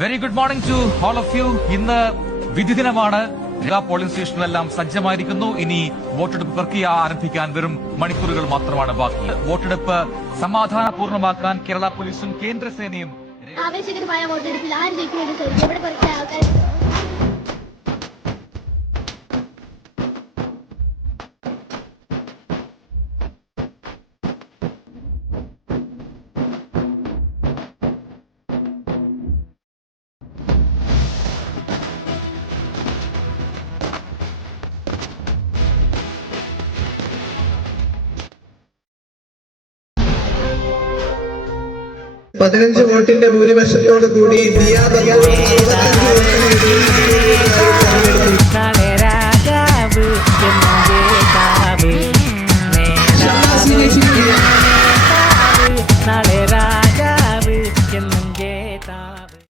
Very good morning to all of you. ഇന്ന് വിധി ദിനമാണ്. എല്ലാ പോളിംഗ് സ്റ്റേഷനുകളെല്ലാം സജ്ജമായിരിക്കുന്നു. ഇനി വോട്ടെടുപ്പ് പ്രക്രിയ ആരംഭിക്കാൻ വെറും മണിക്കൂറുകൾ മാത്രമാണ് ബാക്കി. വോട്ടെടുപ്പ് സമാധാനപൂർണ്ണമാക്കാൻ കേരള പോലീസും കേന്ദ്രസേനയും ആവേശകരമായ വോട്ടെടുപ്പിൽ ആര് ജയിക്കുമെന്ന് എവിടെ കുറച്ച ആൾക്കാർ പതിനഞ്ച് വോട്ടിന്റെ ഭൂരിപക്ഷത്തോടു കൂടി